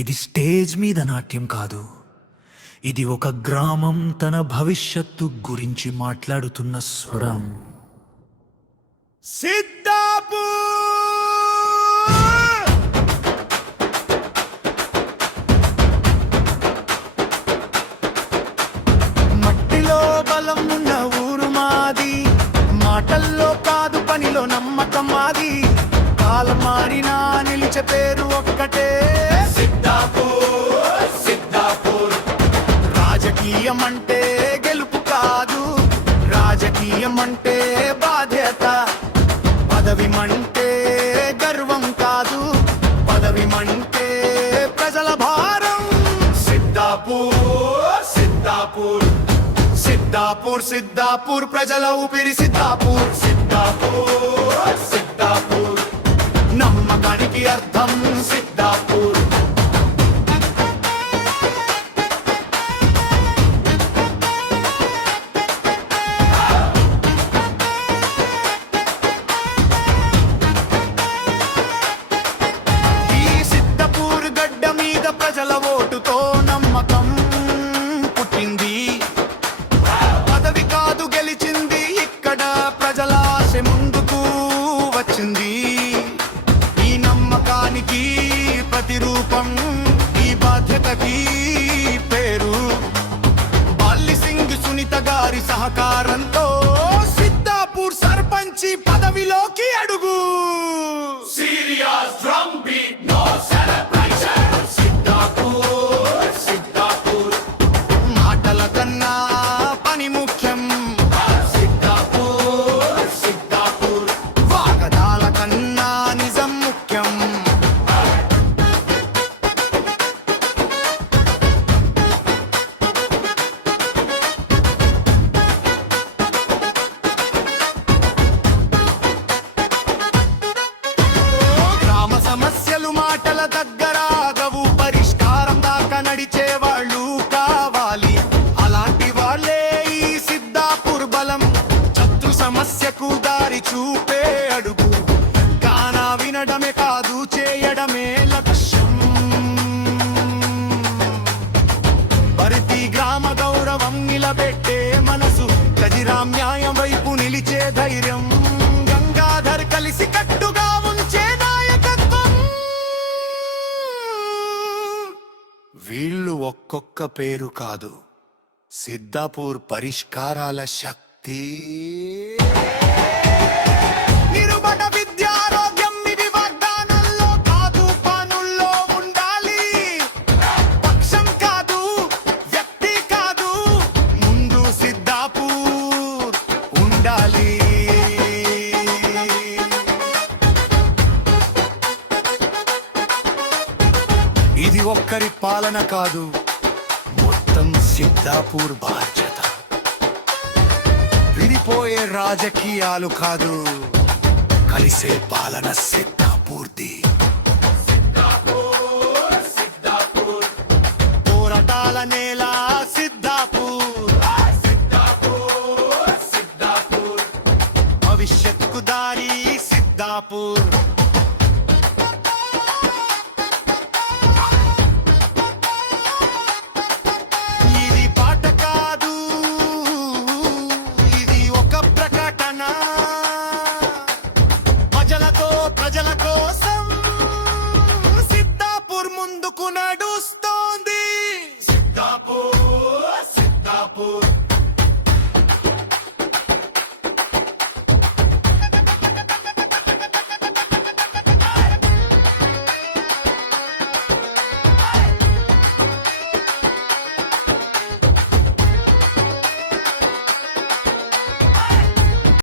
ఇది స్టేజ్ మీద నాట్యం కాదు. ఇది ఒక గ్రామం తన భవిష్యత్తు గురించి మాట్లాడుతున్న స్వరం. సిద్ధాపూర్ మట్టిలో బలం ఉన్న ఊరు మాది. మాటల్లో కాదు పనిలో నమ్మకం మాది. కాలం మారినా నిలిచే పేరు ఒక్కటే, సిద్ధాపూర్. సిద్ధాపూర్. రాజకీయం అంటే గెలుపు కాదు, రాజకీయం అంటే బాధ్యత. పదవి మంటే గర్వం కాదు, పదవి మంటే ప్రజల భారం. సిద్ధాపూర్. సిద్ధాపూర్. సిద్ధాపూర్. సిద్ధాపూర్ ప్రజల ఊపిరి. సిద్ధాపూర్. సిద్ధాపూర్. సిద్ధాపూర్ నమ్మకానికి అర్థం. సిద్ధాపూర్. ఈ సిద్ధాపూర్ గడ్డ మీద ప్రజల ఓటుతో నమ్మకం పుట్టింది. పదవి కాదు గెలిచింది, ఇక్కడ ప్రజల ఆశ ముందుకు వచ్చింది. ఈ నమ్మకానికి ప్రతిరూపం, ఈ బాధ్యతకి పేరు. బాల్లి సింగ్ సునీత గారి సహకారంతో సిద్ధాపూర్ సర్పంచి పదవిలోకి అడుగు. Serious drum beat, no celebration. Siddhapur. Siddhapur మాటల కన్నా పని ముఖ్యం. సిద్ధాపూర్. సిద్ధాపూర్ వాగ్దాల కన్నా నిజం ముఖ్యం. గ్రామ సమస్యలు మాటల దగ్గర ఆగవు, పరిష్కారం దాకా నడిచే వాళ్ళు కావాలి. అలాంటి వాళ్ళే ఈ సిద్ధాపూర్ బలం. శత్రు సమస్యకు దారి చూపే అడుగు. గానా వినడమే కాదు, చేయడమే లక్ష్యం. ప్రతి గ్రామ గౌరవం నిలబెట్టే మనసు, గజిరామ్యాయం వైపు నిలిచే ధైర్యం. గంగాధర్ కలిసి కట్టుగా ఉంచే నాయకత్వం. వీళ్ళు ఒక్కొక్క పేరు కాదు, సిద్ధాపూర్ పరిష్కారాల శక్తి. నిరుబడ విద్య, ఆరోగ్యం ఇవి వాగ్దానాల్లో కాదు, పనుల్లో ఉండాలి. పక్షం కాదు, వ్యక్తి కాదు, ముందు సిద్ధాపూర్ ఉండాలి. ఇది ఒక్కరి పాలన కాదు, మొత్తం సిద్ధాపూర్ బాధ్యత. విడిపోయే రాజకీయాలు కాదు, కలిసే పాలన సిద్ధాపూర్ది. పోరాటాల నేల సిద్ధాపూర్. భవిష్యత్కు దారి సిద్ధాపూర్. ఇది పాట కాదు, ఇది ఒక ప్రకటన. ప్రజల కోసం